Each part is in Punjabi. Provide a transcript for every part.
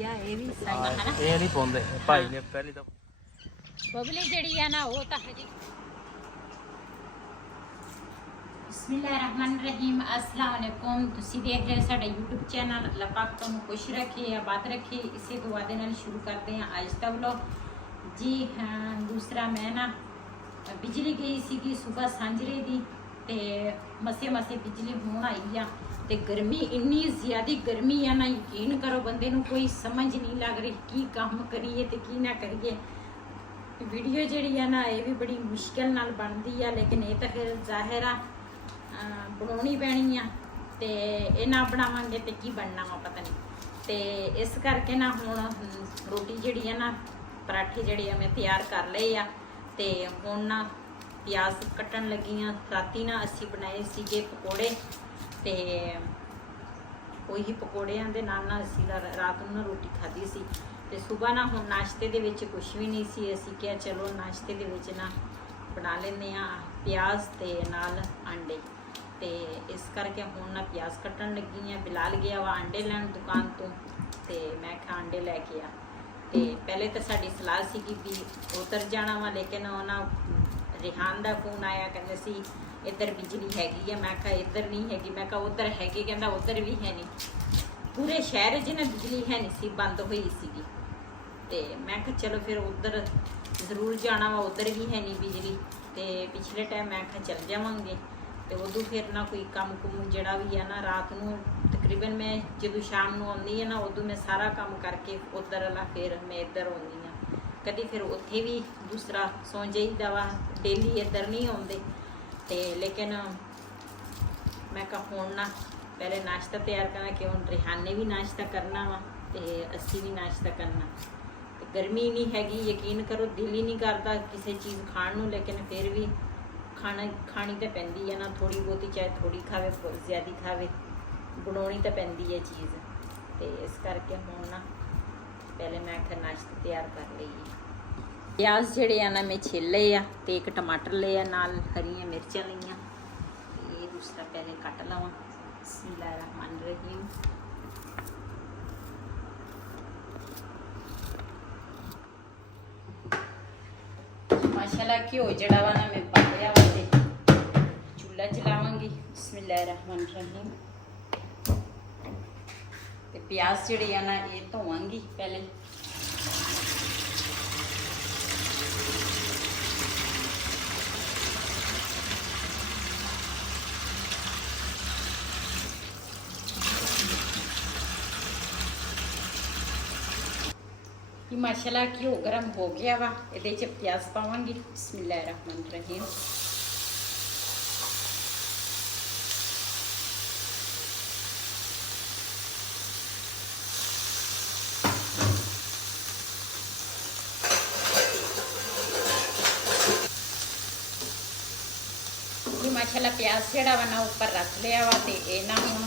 ਪਾਈ ਆ ਇਹ ਵੀ ਸਹੀ ਹੈ ਨਾ। ਇਹ ਨਹੀਂ ਪਾਉਂਦੇ ਭਾਈ ਨੇ ਪਹਿਲੀ ਤਾਂ ਬਬਲੀ ਜਿਹੜੀ ਆ ਨਾ ਉਹ ਤਾਂ ਹਜੇ। ਬਿਸਮਿਲ੍ਲਾਹਿਰਰਹਿਮਾਨਿਰਰਹੀਮ। अस्सलाम वालेकुम। ਤੁਸੀਂ ਦੇਖ ਰਹੇ ਸਾਡਾ YouTube ਚੈਨਲ। ਅੱਲਾਹ ਪਾਕ ਤੁਹਾਨੂੰ ਖੁਸ਼ ਰੱਖੇ, ਆਬਾਦ ਰੱਖੇ। ਇਸੇ ਦੁਆ ਦੇ ਨਾਲ ਸ਼ੁਰੂ ਕਰਦੇ ਹਾਂ ਅੱਜ ਦਾ ਵਲੌਗ। ਜੀ ਹਾਂ, ਦੂਸਰਾ ਮੈਂ ਨਾ ਬਿਜਲੀ ਗਈ ਸੀਗੀ ਸਵੇਰ ਸਾਂਝਰੇ ਦੀ ਤੇ ਮਸੇ ਬਿਜਲੀ ਹੁਣ ਆਈ ਆ ਤੇ ਗਰਮੀ ਇੰਨੀ ਜ਼ਿਆਦੀ ਗਰਮੀ ਆ ਨਾ, ਯਕੀਨ ਕਰੋ ਬੰਦੇ ਨੂੰ ਕੋਈ ਸਮਝ ਨਹੀਂ ਲੱਗ ਰਹੀ ਕੀ ਕੰਮ ਕਰੀਏ ਤੇ ਕੀ ਨਾ ਕਰੀਏ। ਵੀਡੀਓ ਜਿਹੜੀ ਆ ਨਾ ਇਹ ਵੀ ਬੜੀ ਮੁਸ਼ਕਿਲ ਨਾਲ ਬਣਦੀ ਆ, ਲੇਕਿਨ ਇਹ ਤਾਂ ਫਿਰ ਜ਼ਾਹਿਰ ਆ ਬਣਾਉਣੀ ਪੈਣੀ ਆ ਤੇ ਇਹ ਨਾ ਬਣਾਵਾਂਗੇ ਤੇ ਕੀ ਬਣਨਾ ਵਾ ਪਤਾ ਨਹੀਂ। ਤੇ ਇਸ ਕਰਕੇ ਨਾ ਹੁਣ ਰੋਟੀ ਜਿਹੜੀ ਆ ਨਾ ਪਰਾਠੇ ਜਿਹੜੇ ਆ ਮੈਂ ਤਿਆਰ ਕਰ ਲਏ ਆ ਤੇ ਹੁਣ ਨਾ ਪਿਆਜ਼ ਕੱਟਣ ਲੱਗੀ ਆ। ਰਾਤੀ ਨਾ ਅਸੀਂ ਬਣਾਏ ਸੀਗੇ ਪਕੌੜੇ ਤੇ ਉਹੀ ਪਕੌੜਿਆਂ ਦੇ ਨਾਲ ਅਸੀਂ ਰਾਤ ਨੂੰ ਨਾ ਰੋਟੀ ਖਾਧੀ ਸੀ ਤੇ ਸਵੇਰ ਨਾ ਹੁਣ ਨਾਸ਼ਤੇ ਦੇ ਵਿੱਚ ਕੁਝ ਵੀ ਨਹੀਂ ਸੀ। ਅਸੀਂ ਕਿਹਾ ਚਲੋ ਨਾਸ਼ਤੇ ਦੇ ਵਿੱਚ ਨਾ ਬਣਾ ਲੈਂਦੇ ਆ ਪਿਆਜ਼ ਤੇ ਨਾਲ ਆਂਡੇ। ਤੇ ਇਸ ਕਰਕੇ ਹੁਣ ਨਾ ਪਿਆਜ਼ ਕੱਟਣ ਲੱਗੀ ਆ। ਬਿਲਾਲ ਗਿਆ ਵਾ ਆਂਡੇ ਲੈਣ ਦੁਕਾਨ ਤੋਂ ਤੇ ਮੈਂ ਕਿਹਾ ਆਂਡੇ ਲੈ ਕੇ ਆ। ਤੇ ਪਹਿਲੇ ਤਾਂ ਸਾਡੀ ਸਲਾਹ ਸੀ ਕਿ ਵੀ ਉਧਰ ਜਾਣਾ ਵਾ, ਲੇਕਿਨ ਉਹਨਾਂ ਰਿਹਾਨ ਦਾ ਫੋਨ ਆਇਆ, ਕਹਿੰਦੇ ਸੀ ਇੱਧਰ ਬਿਜਲੀ ਹੈਗੀ ਆ। ਮੈਂ ਕਿਹਾ ਇੱਧਰ ਨਹੀਂ ਹੈਗੀ। ਮੈਂ ਕਿਹਾ ਉੱਧਰ ਹੈਗੀ, ਕਹਿੰਦਾ ਉੱਧਰ ਵੀ ਹੈ ਨਹੀਂ। ਪੂਰੇ ਸ਼ਹਿਰ 'ਚ ਨਾ ਬਿਜਲੀ ਹੈ ਨਹੀਂ ਸੀ, ਬੰਦ ਹੋਈ ਸੀਗੀ। ਤੇ ਮੈਂ ਕਿਹਾ ਚਲੋ ਫਿਰ ਉੱਧਰ ਜ਼ਰੂਰ ਜਾਣਾ ਵਾ, ਉੱਧਰ ਵੀ ਹੈ ਨਹੀਂ ਬਿਜਲੀ। ਤੇ ਪਿਛਲੇ ਟਾਈਮ ਮੈਂ ਕਿਹਾ ਚੱਲ ਜਾਵਾਂਗੇ ਤੇ ਉਦੋਂ ਫਿਰ ਨਾ ਕੋਈ ਕੰਮ ਕੁਮ ਜਿਹੜਾ ਵੀ ਆ ਨਾ ਰਾਤ ਨੂੰ ਤਕਰੀਬਨ ਮੈਂ ਜਦੋਂ ਸ਼ਾਮ ਨੂੰ ਆਉਂਦੀ ਆ ਨਾ ਉਦੋਂ ਮੈਂ ਸਾਰਾ ਕੰਮ ਕਰਕੇ ਉੱਧਰ ਵਾਲਾ ਫਿਰ ਮੈਂ ਇੱਧਰ ਆਉਂਦੀ ਆ। ਕਦੀ ਫਿਰ ਉੱਥੇ ਵੀ ਦੂਸਰਾ ਸੌਂ ਜਾਈਦਾ ਵਾ, ਡੇਲੀ ਇੱਧਰ ਨਹੀਂ ਆਉਂਦੇ। ਤੇ ਲੇਕਿਨ ਮੈਂ ਕਿਹਾ ਹੁਣ ਨਾ ਪਹਿਲੇ ਨਾਸ਼ਤਾ ਤਿਆਰ ਕਰਾਂ ਕਿ ਹੁਣ ਰਿਹਾਨ ਨੇ ਵੀ ਨਾਸ਼ਤਾ ਕਰਨਾ ਵਾ ਤੇ ਅਸੀਂ ਵੀ ਨਾਸ਼ਤਾ ਕਰਨਾ। ਤੇ ਗਰਮੀ ਨਹੀਂ ਹੈਗੀ, ਯਕੀਨ ਕਰੋ ਦਿਲ ਹੀ ਨਹੀਂ ਕਰਦਾ ਕਿਸੇ ਚੀਜ਼ ਖਾਣ ਨੂੰ, ਲੇਕਿਨ ਫਿਰ ਵੀ ਖਾਣੀ ਤਾਂ ਪੈਂਦੀ ਹੈ ਨਾ। ਥੋੜੀ ਬਹੁਤੀ ਚਾਹੇ ਥੋੜੀ ਖਾਵੇ ਜ਼ਿਆਦਾ ਖਾਵੇ, ਬਣਾਉਣੀ ਤਾਂ ਪੈਂਦੀ ਹੈ ਚੀਜ਼। ਤੇ ਇਸ ਕਰਕੇ ਹੁਣ ਨਾ ਪਹਿਲੇ ਮੈਂ ਕਿਹਾ ਨਾਸ਼ਤਾ ਤਿਆਰ ਕਰ ਲਈਏ। ਪਿਆਜ਼ ਜਿਹੜੇ ਆ ਨਾ ਮੈਂ ਛਿੱਲ ਲਏ ਆ ਤੇ ਇੱਕ ਟਮਾਟਰ ਲਏ ਆ, ਨਾਲ ਹਰੀਆਂ ਮਿਰਚਾਂ ਲਈਆਂ। ਇਹ ਦੂਸਰਾ ਪਹਿਲੇ ਕੱਟ ਲਵਾਂ। ਬਿਸਮਿਲ੍ਲਾਹਿਰਰਹਿਮਾਨਿਰਰਹੀਮ। ਮਾਸ਼ਾਅੱਲਾ ਘਿਓ ਜਿਹੜਾ ਵਾ ਨਾ ਮੈਂ ਪਾ ਲਿਆ ਵਾ ਤੇ ਚੁੱਲ੍ਹਾ ਚਲਾਵਾਂਗੀ। ਬਿਸਮਿਲ੍ਲਾਹਿਰਰਹਿਮਾਨਿਰਰਹੀਮ। ਤੇ ਪਿਆਜ਼ ਜਿਹੜੇ ਆ ਨਾ ਇਹ ਧੋਵਾਂਗੀ ਪਹਿਲੇ। ये माशाल्लाह घिओ गरम हो गया वा, ये प्याज पावांगी। बिस्मिल्लाहिर्रहमानिर्रहीम। ये माशाल्लाह प्याज जेड़ा वा ना ऊपर रख लिया वा ते ये ना हुण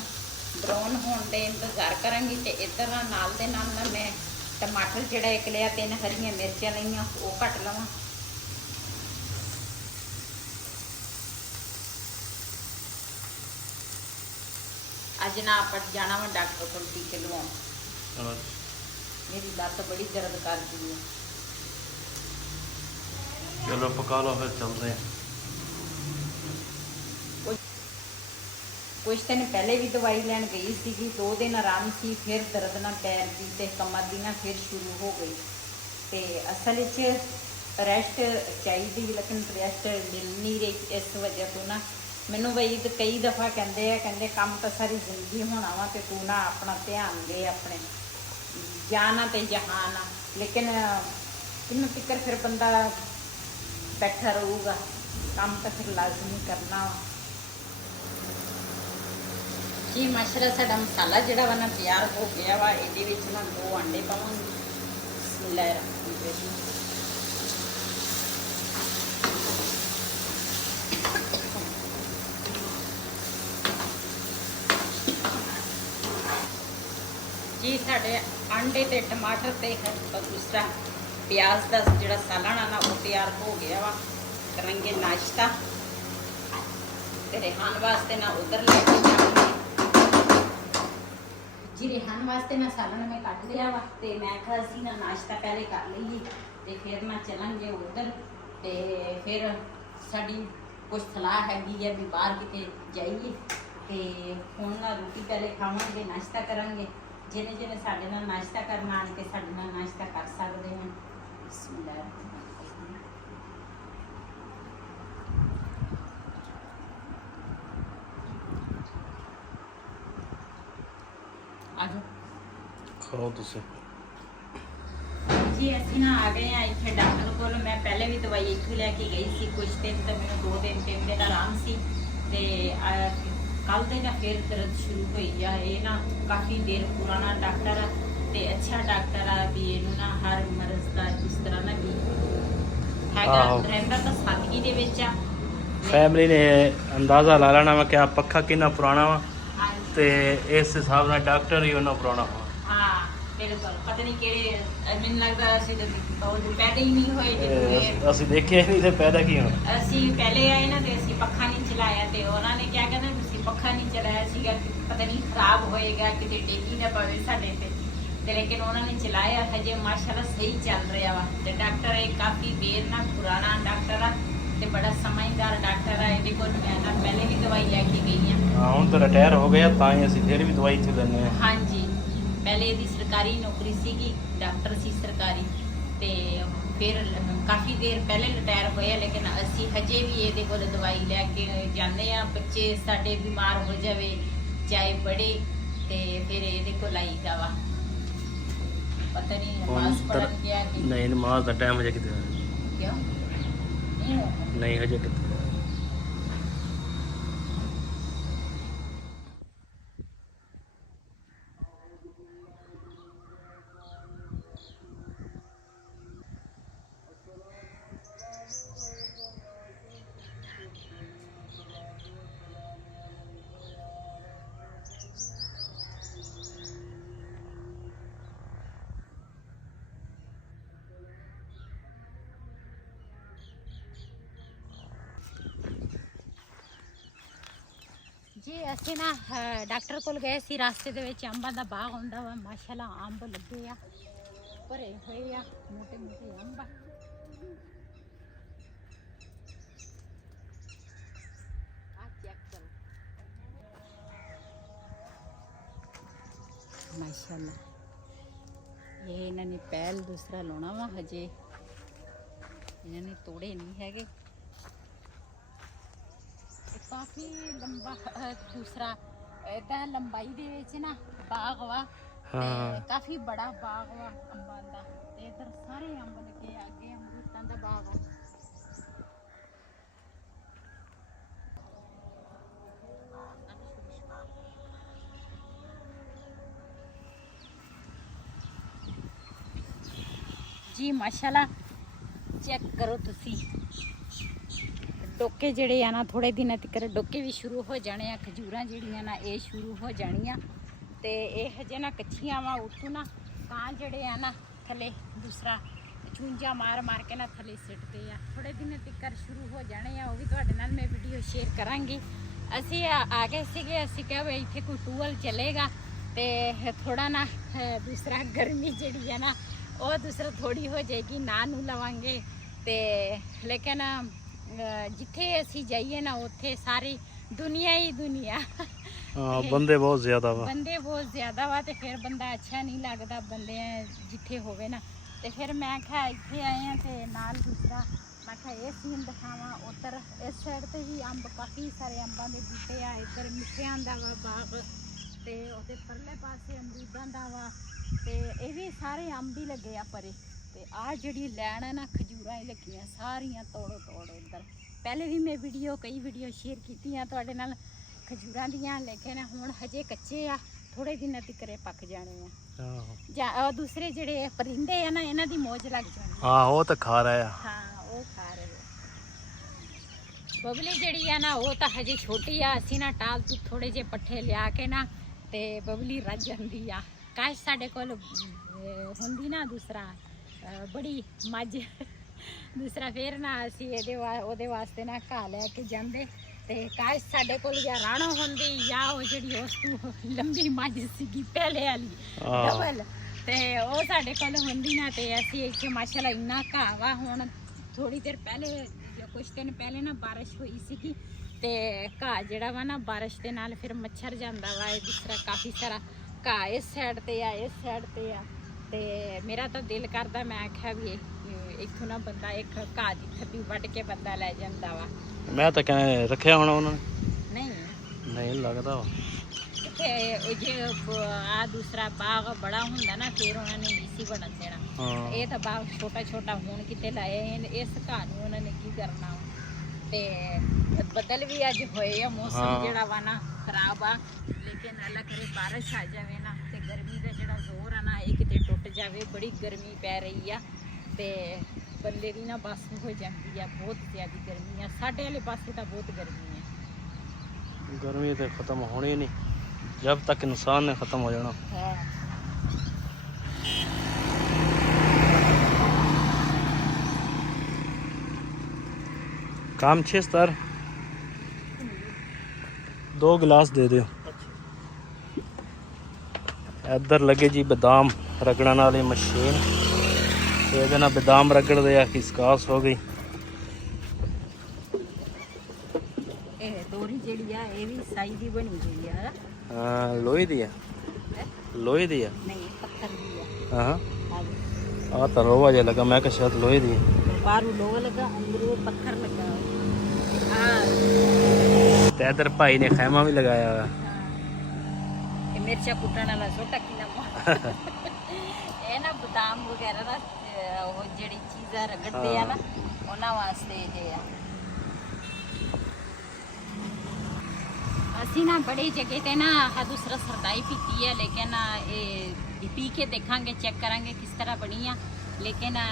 ब्राउन होने दे इंतजार करांगी। ते इधर नाल दे नाल ना मैं टमाटर जोड़ा एक लिया, 3 हरियां मिर्चां लिया वो कट लवां। अज ना आप जाना वा डॉक्टर को टीके लवाउण। मेरी लत्त बड़ी दर्द करती है। चलो पका लो फिर चलते हैं। कुछ दिन पहले भी दवाई लैन गई सी, 2 दिन आराम सी, फिर दर्द ना पैर की ते कमर दी ना फिर शुरू हो गई। ते असल रेस्ट चाहिए, लेकिन रेस्ट मिल नहीं रही। इस वजह तो ना मैनू बई कई दफ़ा कहते काम तो सारी जिंदगी होना वा ते तू ना अपना ध्यान दे अपने जाना ते जहाना, लेकिन किन्ना तिकर फिर बंदा बैठा रहूगा, काम तो फिर लाजमी करना वा। जी माशाल्लाह साडा मसाला जिहड़ा वा ना तैयार हो गया वा। इहदे विच ना 2 अंडे पावांगे। बिस्मिल्लाहिर्रहमानिर्रहीम। जी साडे अंडे ते टमाटर ते दूसरा प्याज का जिहड़ा सालन आ ना वो तैयार हो गया वा। करेंगे नाश्ता ते रिहान वास्ते ना उधर लेके जाऊंगी। ਜੀ ਰਿਹਾਨ ਵਾਸਤੇ ਨਾ ਸਾਲਣ ਮੈਂ ਕੱਢ ਲਿਆ ਵਾ ਤੇ ਮੈਂ ਕਿਹਾ ਅਸੀਂ ਨਾ ਨਾਸ਼ਤਾ ਪਹਿਲੇ ਕਰ ਲਈਏ ਤੇ ਫਿਰ ਨਾ ਚੱਲਾਂਗੇ ਉਧਰ ਤੇ ਫਿਰ ਸਾਡੀ ਕੁਝ ਸਲਾਹ ਹੈਗੀ ਹੈ ਵੀ ਬਾਹਰ ਕਿਤੇ ਜਾਈਏ ਤੇ ਹੁਣ ਨਾ ਰੋਟੀ ਪਹਿਲੇ ਖਾਵਾਂਗੇ ਨਾਸ਼ਤਾ ਕਰਾਂਗੇ ਜਿਹਨੇ ਜਿਹਨੇ ਸਾਡੇ ਨਾਲ ਨਾਸ਼ਤਾ ਕਰਨਾ ਆਣ ਕੇ ਸਾਡੇ ਨਾਲ ਨਾਸ਼ਤਾ ਕਰ ਸਕਦੇ ਹਨ ਬਿਸਮਿਲ੍ਲਾਹ ਆਜੋ ਖਾਓ ਤੁਸੀਂ ਜੀ ਅਸੀਂ ਨਾ ਆ ਗਏ ਆ ਇੱਥੇ ਡਾਕਟਰ ਕੋਲ ਮੈਂ ਪਹਿਲੇ ਵੀ ਦਵਾਈ ਇੱਥੇ ਲੈ ਕੇ ਗਈ ਸੀ ਕੁਝ ਦਿਨ ਤਾਂ ਮੈਨੂੰ 2 ਦਿਨ 3 ਦਿਨ ਆਰਾਮ ਸੀ ਤੇ ਕੱਲ ਤੇ ਨਾ ਫਿਰ ਦਰਦ ਸ਼ੁਰੂ ਹੋਈ ਆ ਇਹ ਨਾ ਕਾਫੀ ਦੇਰ ਪੁਰਾਣਾ ਡਾਕਟਰ ਆ ਤੇ ਅੱਛਾ ਡਾਕਟਰ ਆ ਵੀ ਇਹਨੂੰ ਨਾ ਹਰ ਮਰਜ਼ ਦਾ ਇਸ ਤਰ੍ਹਾਂ ਨਾ ਵੀ ਹੈਗਾ ਰਹਿੰਦਾ ਤਾਂ ਸਾਦਗੀ ਦੇ ਵਿੱਚ ਆ ਫੈਮਿਲੀ ਨੇ ਅੰਦਾਜ਼ਾ ਲਾ ਲੈਣਾ ਵਾ ਕਿ ਆ ਪੱਖਾ ਕਿੰਨਾ ਪੁਰਾਣਾ ਵਾ ਹਾਂਜੀ ਤੇ ਇਸ ਹਿਸਾਬ ਨਾਲ ਡਾਕਟਰ ਹੀ ਉਹਨਾਂ ਪੁਰਾਣਾ ਵਾ ਹਾਂ ਬਿਲਕੁਲ ਪਤਾ ਨਹੀਂ ਕਿਹੜੇ ਮੈਨੂੰ ਲੱਗਦਾ ਅਸੀਂ ਤਾਂ ਪੈਦਾ ਹੀ ਨਹੀਂ ਹੋਏ ਜਦੋਂ ਅਸੀਂ ਦੇਖਿਆ ਨਹੀਂ ਤੇ ਪੈਦਾ ਕੀ ਹੋਣਾ ਅਸੀਂ ਪਹਿਲੇ ਆਏ ਨਾ ਤੇ ਅਸੀਂ ਪੱਖਾ ਨਹੀਂ ਚਲਾਇਆ ਤੇ ਉਹਨਾਂ ਨੇ ਕਿਹਾ ਕਹਿੰਦਾ ਤੁਸੀਂ ਪੱਖਾ ਨਹੀਂ ਚਲਾਇਆ ਸੀਗਾ ਪਤਾ ਨਹੀਂ ਖਰਾਬ ਹੋਏਗਾ ਕਿਤੇ ਡੇਗੀ ਨਾ ਪਵੇ ਸਾਡੇ ਤੇ ਲੇਕਿਨ ਉਹਨਾਂ ਨੇ ਚਲਾਇਆ ਹਜੇ ਮਾਸ਼ਾਅੱਲਾ ਸਹੀ ਚੱਲ ਰਿਹਾ ਵਾ ਤੇ ਡਾਕਟਰ ਇਹ ਕਾਫੀ ਦੇਰ ਨਾਲ ਪੁਰਾਣਾ ਡਾਕਟਰ ਆ ਤੇ ਬੜਾ ਸਮਝਦਾਰ ਡਾਕਟਰ ਆ ਇਹਦੇ ਕੋਲ ਮੈਂ ਨਾ ਪਹਿਲੇ ਵੀ ਦਵਾਈ ਲੈ ਕੇ ਗਈ ਆ ਹਾਂ ਹੁਣ ਤਾਂ ਰਿਟਾਇਰ ਹੋ ਗਿਆ ਤਾਂ ਹੀ ਅਸੀਂ ਫਿਰ ਵੀ ਦਵਾਈ ਇੱਥੇ ਲੈਂਦੇ ਆ ਹਾਂਜੀ ਪਹਿਲੇ ਇਹਦੀ ਸਰਕਾਰੀ ਨੌਕਰੀ ਸੀਗੀ ਡਾਕਟਰ ਸੀ ਸਰਕਾਰੀ ਤੇ ਫਿਰ ਕਾਫੀ ਦੇਰ ਪਹਿਲੇ ਰਿਟਾਇਰ ਹੋਇਆ ਲੇਕਿਨ ਅਸੀਂ ਹਜੇ ਵੀ ਇਹਦੇ ਕੋਲ ਦਵਾਈ ਲੈ ਕੇ ਜਾਂਦੇ ਆ ਬੱਚੇ ਸਾਡੇ ਬਿਮਾਰ ਹੋ ਜਾਵੇ ਚਾਹੇ ਬੜੇ ਤੇ ਫਿਰ ਇਹਦੇ ਕੋਲ ਆਈਦਾ ਵਾ ਪਤਾ ਨਹੀਂ ਨਮਾਜ਼ ਪੜ੍ਹਨ ਗਿਆ ਕਿ ਨਹੀਂ ਨਮਾਜ਼ ਦਾ ਟਾਈਮ ਹਜੇ ਕਿਤੇ ਕਿਉਂ ਨਹੀਂ ਹੋਇਆ। ਨਹੀਂ ਹਜੇ ਕਿਤੇ ਜੀ ਅਸੀਂ ਨਾ ਡਾਕਟਰ ਕੋਲ ਗਏ ਸੀ ਰਸਤੇ ਦੇ ਵਿੱਚ ਅੰਬਾਂ ਦਾ ਬਾਗ ਆਉਂਦਾ ਵਾ ਮਾਸ਼ਾਅੱਲਾ ਅੰਬ ਲੱਗੇ ਆ ਭਰੇ ਹੋਏ ਆ ਮੋਟੇ ਮੋਟੇ ਅੰਬ ਆ ਚੈੱਕ ਕਰੋ ਮਾਸ਼ਾਅੱਲਾ ਇਹ ਇਹਨਾਂ ਨੇ ਪਹਿਲ ਦੂਸਰਾ ਲਾਉਣਾ ਵਾ ਹਜੇ ਇਹਨਾਂ ਨੇ ਤੋੜੇ ਨਹੀਂ ਹੈਗੇ ਕਾਫੀ ਲੰਬਾ ਦੂਸਰਾ ਇਹਦਾ ਲੰਬਾਈ ਦੇ ਵਿੱਚ ਨਾ ਬਾਗ ਵਾ ਤੇ ਕਾਫੀ ਬੜਾ ਬਾਗ ਵਾ ਅੰਬਾਂ ਦਾ ਤੇ ਇਧਰ ਸਾਰੇ ਅੰਬ ਲੱਗੇ ਆ ਅੱਗੇ ਅਮਰੂਦਾਂ ਦਾ ਬਾਗ ਆ ਜੀ ਮਾਸ਼ਾਅੱਲਾ ਚੈੱਕ ਕਰੋ ਤੁਸੀਂ ਡੋਕੇ ਜਿਹੜੇ ਆ ਨਾ ਥੋੜੇ ਦਿਨਾਂ ਤੱਕ ਡੋਕੇ ਵੀ ਸ਼ੁਰੂ ਹੋ ਜਾਣੇ ਆ ਖਜੂਰਾਂ ਜਿਹੜੀਆਂ ਨਾ ਇਹ ਸ਼ੁਰੂ ਹੋ ਜਾਣੀਆਂ ਤੇ ਇਹ ਹਜੇ ਨਾ ਕੱਚੀਆਂ ਵਾ ਉੱਤੋਂ ਨਾ ਤਾਂ ਜਿਹੜੇ ਆ ਨਾ ਥੱਲੇ ਦੂਸਰਾ ਚੂੰਝਾ ਮਾਰ ਮਾਰ ਕੇ ਨਾ ਥੱਲੇ ਸਿੱਟਦੇ ਆ ਥੋੜੇ ਦਿਨਾਂ ਤੱਕ ਸ਼ੁਰੂ ਹੋ ਜਾਣੇ ਆ ਉਹ ਵੀ ਤੁਹਾਡੇ ਨਾਲ ਮੈਂ ਵੀਡੀਓ ਸ਼ੇਅਰ ਕਰਾਂਗੀ ਅਸੀਂ ਆ ਗਏ ਸੀਗੇ ਅਸੀਂ ਕਿਹਾ ਵੀ ਇੱਥੇ ਕੋਈ ਟੂਅਲ ਚੱਲੇਗਾ ਤੇ ਥੋੜਾ ਨਾ ਦੂਸਰਾ ਗਰਮੀ ਜਿਹੜੀ ਆ ਨਾ ਉਹ ਦੂਸਰਾ ਥੋੜੀ ਹੋ ਜਾਏਗੀ ਨਾ ਨੂੰ ਲਵਾਂਗੇ ਤੇ ਲੇਕਿਨ ਜਿੱਥੇ ਅਸੀਂ ਜਾਈਏ ਨਾ ਉੱਥੇ ਸਾਰੀ ਦੁਨੀਆ ਹੀ ਦੁਨੀਆ ਹਾਂ ਬੰਦੇ ਬਹੁਤ ਜ਼ਿਆਦਾ ਵਾ ਬੰਦੇ ਬਹੁਤ ਜ਼ਿਆਦਾ ਵਾ ਤੇ ਫਿਰ ਬੰਦਾ ਅੱਛਾ ਨਹੀਂ ਲੱਗਦਾ ਬੰਦੇ ਜਿੱਥੇ ਹੋਵੇ ਨਾ ਤੇ ਫਿਰ ਮੈਂ ਕਿਹਾ ਇੱਥੇ ਆਏ ਆ ਤੇ ਨਾਲ ਦੂਸਰਾ ਮੈਂ ਕਿਹਾ ਇਹ ਸੀਨ ਦਿਖਾਵਾਂ ਉੱਧਰ ਇਸ ਸਾਈਡ ਤੇ ਵੀ ਅੰਬ ਕਾਫੀ ਸਾਰੇ ਅੰਬਾਂ ਦੇ ਬੂਟੇ ਆ ਇੱਧਰ ਮਿੱਠਿਆਂ ਦਾ ਵਾ ਬਾਗ ਤੇ ਉਹਦੇ ਪਰਲੇ ਪਾਸੇ ਅਮਰੂਦਾਂ ਦਾ ਵਾ ਤੇ ਇਹ ਵੀ ਸਾਰੇ ਅੰਬ ਹੀ ਲੱਗੇ ਆ ਪਰੇ ਤੇ ਆਹ ਜਿਹੜੀ ਲੈਣ ਹੈ ਨਾ ਖਜੂਰਾਂ ਹੀ ਲੱਗੀਆਂ ਸਾਰੀਆਂ ਤੋੜੋ ਤੋੜ ਇੱਧਰ ਪਹਿਲੇ ਵੀ ਮੈਂ ਕਈ ਵੀਡੀਓ ਸ਼ੇਅਰ ਕੀਤੀਆਂ ਤੁਹਾਡੇ ਨਾਲ ਖਜੂਰਾਂ ਦੀਆਂ ਲੇਕਿਨ ਹੁਣ ਹਜੇ ਕੱਚੇ ਆ ਥੋੜੇ ਦਿਨਾਂ ਤੱਕ ਪੱਕ ਜਾਣੇ ਆ ਜਾਂ ਦੂਸਰੇ ਜਿਹੜੇ ਪਰਿੰਦੇ ਆ ਨਾ ਇਹਨਾਂ ਦੀ ਮੌਜ ਲੱਗ ਜਾਣੀ ਹਾਂ ਉਹ ਤਾਂ ਖਾ ਰਹੇ ਆ ਹਾਂ ਉਹ ਖਾ ਰਹੇ ਬਬਲੀ ਜਿਹੜੀ ਆ ਨਾ ਉਹ ਤਾਂ ਹਜੇ ਛੋਟੀ ਆ ਅਸੀਂ ਨਾ ਟਾਲ ਤੋਂ ਥੋੜੇ ਜਿਹੇ ਪੱਠੇ ਲਿਆ ਕੇ ਨਾ ਤੇ ਬਬਲੀ ਰੱਜ ਜਾਂਦੀ ਆ ਕਾਸ਼ ਸਾਡੇ ਕੋਲ ਹੁੰਦੀ ਨਾ ਦੂਸਰਾ ਬੜੀ ਮੱਝ ਦੂਸਰਾ ਫੇਰ ਨਾ ਅਸੀਂ ਉਹਦੇ ਵਾਸਤੇ ਨਾ ਘਾਹ ਲੈ ਕੇ ਜਾਂਦੇ ਤੇ ਕਾਸ਼ ਸਾਡੇ ਕੋਲ ਜਾਂ ਰਾਣੋ ਹੁੰਦੀ ਜਾਂ ਉਹ ਜਿਹੜੀ ਉਸ ਤੋਂ ਲੰਬੀ ਮੱਝ ਸੀਗੀ ਪਹਿਲੇ ਵਾਲੀ ਡਬਲ, ਤੇ ਉਹ ਸਾਡੇ ਕੋਲ ਹੁੰਦੀ ਨਾ ਤੇ ਅਸੀਂ ਇੱਥੇ ਮਾਸ਼ਾਅੱਲਾ ਇੰਨਾ ਘਾਹ ਵਾ। ਹੁਣ ਥੋੜੀ ਦੇਰ ਪਹਿਲੇ ਜਾਂ ਕੁਝ ਦਿਨ ਪਹਿਲੇ ਨਾ ਬਾਰਿਸ਼ ਹੋਈ ਸੀਗੀ ਤੇ ਘਾਹ ਜਿਹੜਾ ਵਾ ਨਾ ਬਾਰਿਸ਼ ਦੇ ਨਾਲ ਫਿਰ ਮੱਛਰ ਜਾਂਦਾ ਵਾ। ਜਿਸ ਤਰ੍ਹਾਂ ਕਾਫੀ ਸਾਰਾ ਘਾਹ ਇਸ ਸਾਈਡ ਤੇ ਆ, ਇਸ ਸਾਈਡ ਤੇ ਆ, ਤੇ ਮੇਰਾ ਤਾਂ ਦਿਲ ਕਰਦਾ ਮੈਂ ਆਖਿਆ ਵੀ ਇੱਥੋਂ ਨਾ ਬੰਦਾ ਇੱਕ ਘਾਹ ਦੀ ਥੱਬੀ ਵੱਢ ਕੇ ਬੰਦਾ ਲੈ ਜਾਂਦਾ ਵਾ। ਮੈਂ ਤਾਂ ਕਹਿੰਦਾ ਰੱਖਿਆ ਹੋਣਾ ਉਹਨਾਂ ਨੇ, ਨਹੀਂ ਲੱਗਦਾ ਵਾ ਇੱਥੇ ਉਹ ਜੇ ਆ ਦੂਸਰਾ ਬਾਗ ਬੜਾ ਹੁੰਦਾ ਨਾ ਫਿਰ ਉਹਨਾਂ ਨੇ ਨਹੀਂ ਸੀ ਬਣਨ ਦੇਣਾ। ਇਹ ਤਾਂ ਬਾਗ ਛੋਟਾ ਛੋਟਾ ਹੁਣ ਕਿਤੇ ਲਾਏ, ਇਸ ਘਾਹ ਨੂੰ ਉਹਨਾਂ ਨੇ ਕੀ ਕਰਨਾ ਵਾ। ਤੇ ਬੱਦਲ ਵੀ ਅੱਜ ਹੋਏ ਆ, ਮੌਸਮ ਜਿਹੜਾ ਵਾ ਨਾ ਖਰਾਬ ਆ, ਲੇਕਿਨ ਅੱਲਾ ਕਰੇ ਬਾਰਿਸ਼ ਆ ਜਾਵੇ ਨਾ ਤੇ ਗਰਮੀ ਦਾ ਜਿਹੜਾ ਜ਼ੋਰ ਆ ਨਾ ਇਹ ਕਿਤੇ ਟੁੱਟ ਜਾਵੇ। ਬੜੀ ਗਰਮੀ ਪੈ ਰਹੀ ਆ ਤੇ ਬੰਦੇ ਦੀ ਨਾ ਬੱਸ ਹੋ ਜਾਂਦੀ ਆ, ਬਹੁਤ ਜ਼ਿਆਦਾ ਗਰਮੀ ਆ। ਸਾਡੇ ਵਾਲੇ ਪਾਸੇ ਤਾਂ ਬਹੁਤ ਗਰਮੀ ਆ। ਗਰਮੀ ਤੇ ਖਤਮ ਹੋਣੀ ਨਹੀਂ ਜਬ ਤੱਕ ਇਨਸਾਨ ਨੇ ਖਤਮ ਹੋ ਜਾਣਾ ਹੈ। काम 6 स्तर 2 गिलास दे दियो। इधर लगे जी बादाम रगड़न वाली मशीन, ये ना बादाम रगड़ते आ खिसकास हो गई। डोरी ਜਿਹੜੀ ਆ ਇਹ ਵੀ ਸਾਈ ਦੀ ਬਣੀ ਹੋਈ ਆ। ਹਾਂ ਲੋਹੇ ਦੀ ਆ, ਲੋਹੇ ਦੀ ਆ ਨਹੀਂ ਪੱਥਰ ਦੀ ਆ। ਹਾਂ ਆ ਤਾਂ ਲੋਹਾ ਜਿਹਾ ਲੱਗਾ, ਮੈਂ ਕਿਹਾ ਸ਼ਾਇਦ ਲੋਹੇ ਦੀ ਆ। ਬਾਹਰੋਂ ਲੋਹਾ ਲੱਗਾ, ਅੰਦਰੋਂ ਪੱਥਰ ਲੱਗਾ। ਤੇ ਇਧਰ ਭਾਈ ਨੇ ਖੈਮਾ ਵੀ ਲਗਾਇਆ ਹੋਇਆ। ਇਹ ਮਿਰਚਾਂ ਕੁੱਟਣ ਵਾਲਾ ਛੋਟਾ ਕਿਲਾ ਇਹ ਨਾ ਬਦਾਮ ਵਗੈਰਾ ਦਾ ਉਹ ਜਿਹੜੀ ਚੀਜ਼ਾਂ ਰਗੜਦੇ ਆ ਨਾ ਉਹਨਾਂ ਵਾਸਤੇ ਇਹ ਆ। ਅਸੀਂ ਨਾ ਬੜੀ ਜਗ੍ਹਾ ਤੇ ਨਾ ਆਹ ਦੂਸਰਾ ਸਰਦਾਈ ਪੀਤੀ ਹੈ, ਲੇਕਿਨ ਇਹ ਪੀ ਕੇ ਦੇਖਾਂਗੇ, ਚੈੱਕ ਕਰਾਂਗੇ ਕਿਸ ਤਰ੍ਹਾਂ ਬਣੀ ਆ। ਲੇਕਿਨ ਆ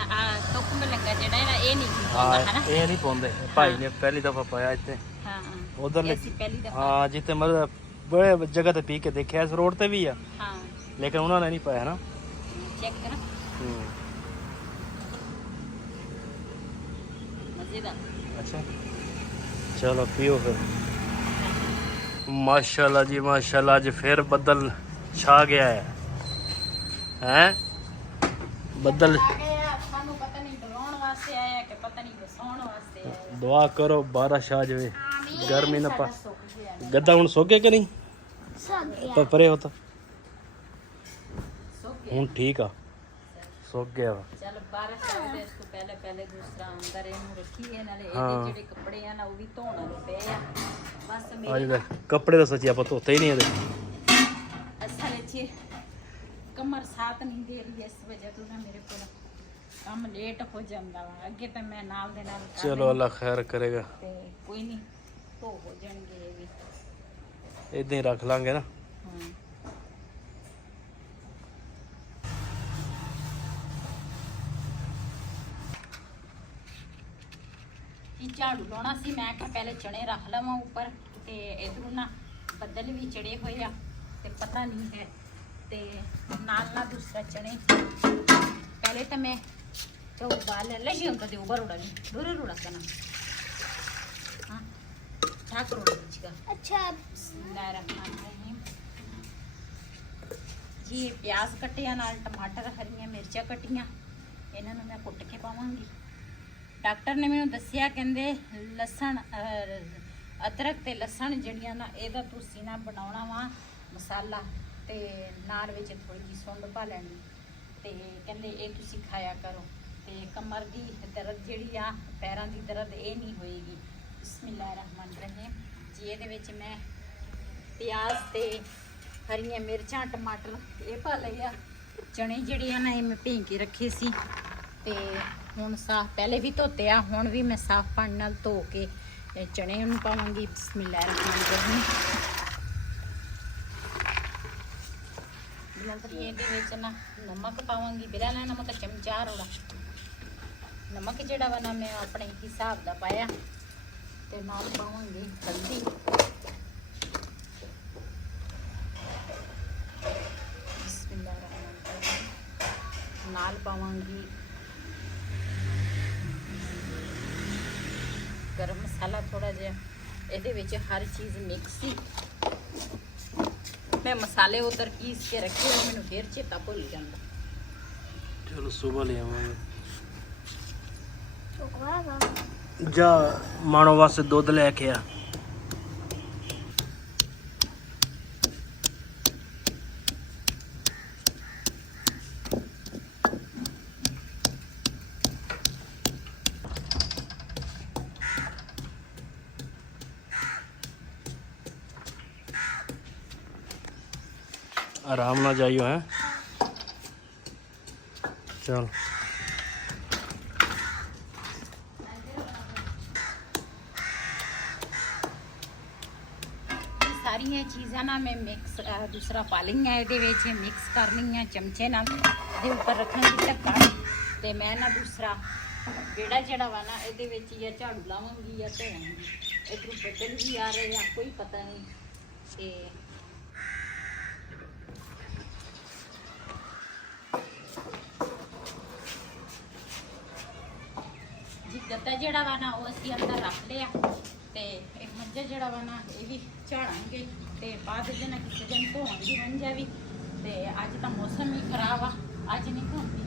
ਟੁੱਕ ਮਲੰਗਾ ਜਿਹੜਾ ਹੈ ਨਾ ਇਹ ਨਹੀਂ ਪਾਉਂਦਾ ਹੈ ਨਾ, ਇਹ ਨਹੀਂ ਪਾਉਂਦੇ। ਭਾਈ ਨੇ ਪਹਿਲੀ ਦਫਾ ਪਾਇਆ ਇੱਥੇ। ਹਾਂ ਉਧਰ ਅਸੀਂ ਪਹਿਲੀ ਦਫਾ ਹਾਂ ਜਿੱਥੇ ਮਤਲਬ ਬੜੇ ਜਗ੍ਹਾ ਤੇ ਪੀ ਕੇ ਦੇਖਿਆ, ਇਸ ਰੋਡ ਤੇ ਵੀ ਆ ਹਾਂ, ਲੇਕਿਨ ਉਹਨਾਂ ਨੇ ਨਹੀਂ ਪਾਇਆ ਨਾ। ਚੈੱਕ ਕਰ ਮਜ਼ੇਦਾਰ। अच्छा चलो पियो फिर। माशाल्लाह जी माशाल्लाह, आज फिर बदल छा गया है बदल। ਸਾਨੂੰ ਪਤਾ ਨਹੀਂ ਡਰਾਉਣ ਵਾਸਤੇ ਆਇਆ ਕਿ ਪਤਾ ਨਹੀਂ ਵਸਾਉਣ ਵਾਸਤੇ ਆਇਆ। दुआ करो बारिश आ जाए, गर्मी ना पा। गद्दा हुन सो गया कि नहीं? तो परे हो तो हुन ठीक आ, सो गया वा। ਚੱਲ ਬਾਰਿਸ਼ ਆਵੇ ਇਸ ਤੋਂ ਪਹਿਲੇ ਪਹਿਲੇ ਦੂਸਰਾ ਅੰਦਰ ਇਹਨੂੰ ਰੱਖੀਏ, ਨਾਲੇ ਇਹਦੇ ਜਿਹੜੇ ਕੱਪੜੇ ਆ ਨਾ ਉਹ ਵੀ ਧੋਣ ਵਾਲੇ ਪਏ ਆ। ਬਸ ਮੇਰੇ ਕੱਪੜੇ ਤਾਂ ਸੱਚੀ ਆਪਾਂ ਧੋਤੇ ਹੀ ਨਹੀਂ ਇਹਦੇ। ਅਸਲ ਵਿੱਚ ਕਮਰ ਸਾਥ ਨਹੀਂ ਦੇ ਰਹੀ, ਇਸ ਵਜ੍ਹਾ ਤੋਂ ਨਾ ਮੇਰੇ ਕੋਲ ਕੰਮ ਲੇਟ ਹੋ ਜਾਂਦਾ ਵਾ। ਅੱਗੇ ਤਾਂ ਮੈਂ ਨਾਲ ਦੇ ਨਾਲ ਕਰ ਚਲੋ ਅੱਲਾ ਖੈਰ ਕਰੇਗਾ, ਤੇ ਕੋਈ ਨਹੀਂ ਧੋ ਹੋ ਜਾਣਗੇ ਇਹ ਵੀ। ਇਦਾਂ ਹੀ ਰੱਖ ਲਾਂਗੇ ਨਾ। ਹਾਂ ਝਾੜੂ ਲਾਉਣਾ ਸੀ, ਮੈਂ ਕਿਹਾ ਪਹਿਲੇ ਚਣੇ ਰੱਖ ਲਵਾਂ ਉੱਪਰ, ਤੇ ਇਧਰੋਂ ਨਾ ਬੱਦਲ ਵੀ ਚੜੇ ਹੋਏ ਆ ਤੇ ਪਤਾ ਨਹੀਂ ਹੈ, ਤੇ ਨਾਲ ਦੂਸਰਾ ਚਣੇ ਪਹਿਲੇ ਤਾਂ ਮੈਂ तो बाल ले जी उनका दे ऊपर उड़ा नहीं दूर उड़ा का ना। हां ठाकुर उड़ा दीजिएगा। अच्छा बिस्मिल्लाहिर्रहमानिर्रहीम जी। प्याज कटे नाल टमाटर हरियां मिर्चा कटियां, इन्हां नूं मैं कुट के पावांगी। डॉक्टर ने मैनूं दस्सिया कहंदे लसन अदरक ते लसन जड़ियां ना इहदा तुसीं ना बनाउणा वा मसाला, ते नाल विच थोड़ी जी सुंड पा लैणी, ते कहंदे ये तुसीं खाया करो, ते कमर दी दर्द जिहड़ी आ पैरां दी दर्द ये नहीं होएगी। बिस्मिल्लाहिर्रहमानिर्रहीम जी। इहदे विच मैं प्याज ते हरियां मिर्चां टमाटर ये पा लए आ। चने जिहड़े आ ना ये मैं भीं के रखे सी, ते हुण साफ पहले भी धोते आ, हुण भी मैं साफ पानी नाल धो के चने नूं पावांगी। बिस्मिल्लाहिर्रहमानिर्रहीम। ਇਹਦੇ ਵਿੱਚ ਨਾ ਨਮਕ ਪਾਵਾਂਗੀ, ਬਿਲਾ ਨਾ ਨਮਕ ਚਮਚਾ ਰੋੜਾ ਨਮਕ ਜਿਹੜਾ ਵਾ ਨਾ ਮੈਂ ਆਪਣੇ ਹਿਸਾਬ ਦਾ ਪਾਇਆ, ਤੇ ਨਾਲ ਪਾਵਾਂਗੀ ਹਲਦੀ, ਬਿਸਮਿਲ੍ਲਾਹਿਰਰਹਿਮਾਨਿਰਰਹੀਮ। ਨਾਲ ਪਾਵਾਂਗੀ ਗਰਮ ਮਸਾਲਾ ਥੋੜਾ ਜਿਹਾ, ਇਹਦੇ ਵਿੱਚ ਹਰ ਚੀਜ਼ ਮਿਕਸ ਸੀ। ਮੈਂ ਮਸਾਲੇ ਉਧਰ ਪੀਸ ਕੇ ਰੱਖੇ ਹੋਏ, ਮੈਨੂੰ ਫੇਰ ਚੇਤਾ ਭੁੱਲ ਜਾਂਦਾ। ਚਲੋ ਸੁਬਹ ਲੈ ਆਵਾਂਗੇ। ਜਾ ਮਾਣੋ ਵਾਸਤੇ ਦੁੱਧ ਲੈ ਕੇ ਆ। आराम ना जाइयो है। चल ਸਾਰੀਆਂ ਚੀਜ਼ਾਂ ਨਾ ਮੈਂ ਮਿਕਸ ਦੂਸਰਾ ਪਾ ਲਈਆਂ, ਇਹਦੇ ਵਿੱਚ ਮਿਕਸ ਕਰਨੀਆਂ ਚਮਚੇ ਨਾਲ, ਦੇ ਉੱਪਰ ਰੱਖਾਂਗੀ ਢੱਕਣ ਤੇ ਮੈਂ ਨਾ ਦੂਸਰਾ ਜਿਹੜਾ ਜਿਹੜਾ ਵਾ ਨਾ ਇਹਦੇ ਵਿੱਚ ਜਾਂ ਝਾੜੂ ਲਾਵਾਂਗੀ ਜਾਂ ਧੋਵਾਂਗੀ। ਇਧਰੋਂ ਬੱਦਲ ਵੀ ਆ ਰਹੇ ਆ, ਕੋਈ ਪਤਾ ਨਹੀਂ। ਤੇ ਜੀ ਗੱਦਾ ਜਿਹੜਾ ਵਾ ਨਾ ਉਹ ਅਸੀਂ ਅੰਦਰ ਰੱਖ ਲਿਆ ਤੇ ਇਹ ਮੰਜਾ ਜਿਹੜਾ ਵਾ ਨਾ ਇਹ ਵੀ ਝਾੜਾਂਗੇ ਤੇ ਬਾਅਦ ਵਿੱਚ ਨਾ ਕਿਸੇ ਦਿਨ ਧੋਵਾਂਗੀ ਮੰਜਾ ਵੀ। ਤੇ ਅੱਜ ਤਾਂ ਮੌਸਮ ਵੀ ਖਰਾਬ ਆ, ਅੱਜ ਨਹੀਂ ਧੋਂਦੀ।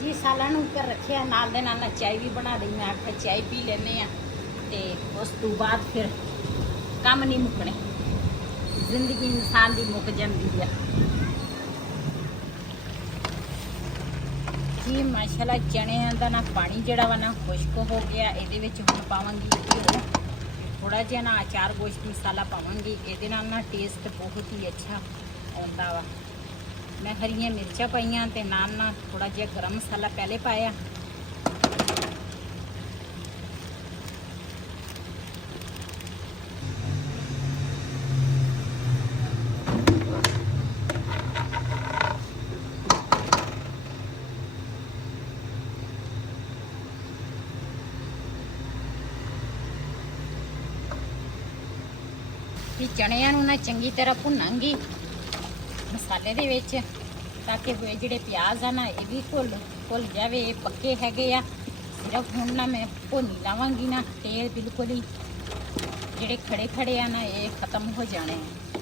ਜੀ ਸਾਲਾਂ ਨੂੰ ਉੱਪਰ ਰੱਖਿਆ, ਨਾਲ ਦੇ ਨਾਲ ਚਾय ਵੀ ਬਣਾ ਲਈ। ਮੈਂ ਆਖਿਆ ਚਾय ਪੀ ਲੈਂਦੇ ਆ ਤੇ ਉਸ ਤੋਂ ਬਾਅਦ ਫਿਰ ਕੰਮ ਨਹੀਂ ਮੁੱਕਣੇ। ਜ਼ਿੰਦਗੀ ਇਨਸਾਨ ਦੀ ਮੁੱਕ ਜਾਂਦੀ ਆ ਜੀ। ਮਾਸ਼ਾਅੱਲਾ ਚਣਿਆਂ ਦਾ ਨਾ ਪਾਣੀ ਜਿਹੜਾ ਵਾ ਨਾ ਖੁਸ਼ਕ ਹੋ ਗਿਆ। ਇਹਦੇ ਵਿੱਚ ਹੁਣ ਪਾਵਾਂਗੀ ਥੋੜਾ ਜਿਹਾ ਨਾ ਅਚਾਰ ਗੋਸ਼ਤ ਮਸਾਲਾ ਪਾਵਾਂਗੀ। ਇਹਦੇ ਨਾਲ ਨਾ ਟੇਸਟ ਬਹੁਤ ਹੀ ਅੱਛਾ ਆਉਂਦਾ ਵਾ। ਮੈਂ ਹਰੀਆਂ ਮਿਰਚਾਂ ਪਾਈਆਂ ਤੇ ਨਾਲ ਥੋੜਾ ਜਿਹਾ ਗਰਮ ਮਸਾਲਾ ਪਹਿਲੇ ਪਾਇਆ। ਤੇ ਚਣਿਆਂ ਨੂੰ ਨਾ ਚੰਗੀ ਤਰ੍ਹਾਂ ਭੁੰਨਾਂਗੀ ਮਸਾਲੇ ਦੇ ਵਿੱਚ, ਤਾਂ ਕਿ ਜਿਹੜੇ ਪਿਆਜ਼ ਆ ਨਾ ਇਹ ਵੀ ਘੁਲ ਜਾਵੇ। ਇਹ ਪੱਕੇ ਹੈਗੇ ਆ। ਸਿਰਫ ਹੁਣ ਨਾ ਮੈਂ ਭੁੰਨੀ ਲਾਵਾਂਗੀ ਨਾ, ਤੇਲ ਬਿਲਕੁਲ ਹੀ ਜਿਹੜੇ ਖੜੇ ਆ ਨਾ ਇਹ ਖਤਮ ਹੋ ਜਾਣੇ ਆ।